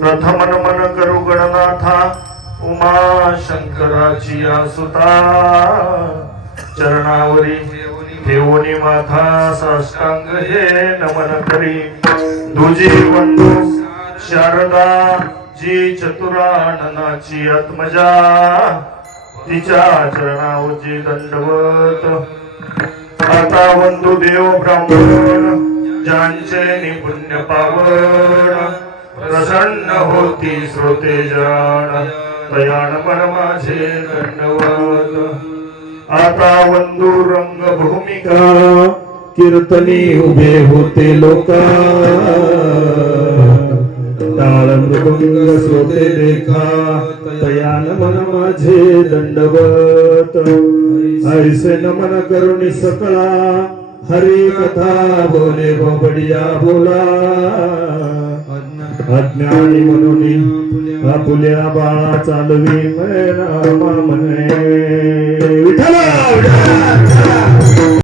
प्रथम नमन करू गणनाथा उमा शंकराची आसुता चरणावरी ठेवणी माथा साष्टांग हे नमन करी दुजी बंधू शारदा जी चतुराननाची आत्मजा तिच्या चरणावरची दंडवत आता बंधू देव ब्राह्मण ज्यांचे निपुण्य पावन प्रसन्न होती श्रोते जाण दयान परमाचे दंडवत आता बंधू रंग भूमिका कीर्तनी उभे होते लोक टाळ मृदुंग श्रोते देखा दयान मन माझे दंडवत ऐसे नमन करुणी सकळा हरी कथा बोले बडिया बोला अज्ञानी म्हणून आपुल्या बाळा चालवी म्हणे विठ्ठला